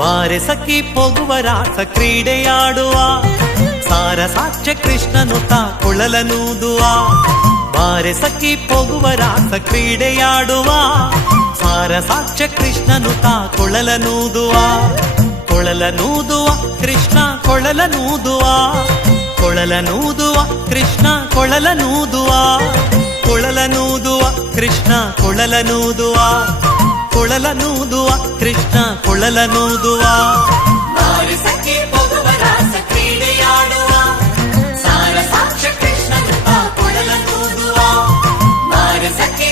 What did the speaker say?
ಬಾರೆ ಸಖಿ ಹೋಗುವ ರಾಸ ಕ್ರೀಡೆಯಾಡುವ ಸಾರಸಾಕ್ಷ ಕೃಷ್ಣನು ತಾ ಕೊಳಲನೂದುವ ಬಾರೆ ಸಖಿ ಹೋಗುವ ರಾಸ ಕ್ರೀಡೆಯಾಡುವ ಸಾರಸಾಕ್ಷ ಕೃಷ್ಣನು ತಾ ಕೊಳಲನೂದುವ ಕೊಳಲನೂದುವ ಕೃಷ್ಣ ಕೊಳಲನೂದುವ ಕೊಳಲನೂದುವ ಕೃಷ್ಣ ಕೊಳಲನೂದುವ ಕೊಳಲನೂದುವ ಕೃಷ್ಣ ಕೊಳಲನೂದುವ ಕೊಳಲನೂದುವ ಕೃಷ್ಣ ಕೊಳಲನೂದುವ ಬಾರೆ ಸಖಿ ಹೋಗುವ ರಾಸ ಕ್ರೀಡೆಯಾಡುವ ಸಾರಸಾಕ್ಷ ಕೃಷ್ಣನು ತಾ ಕೊಳಲನೂದುವ ಬಾರೆ ಸಖಿ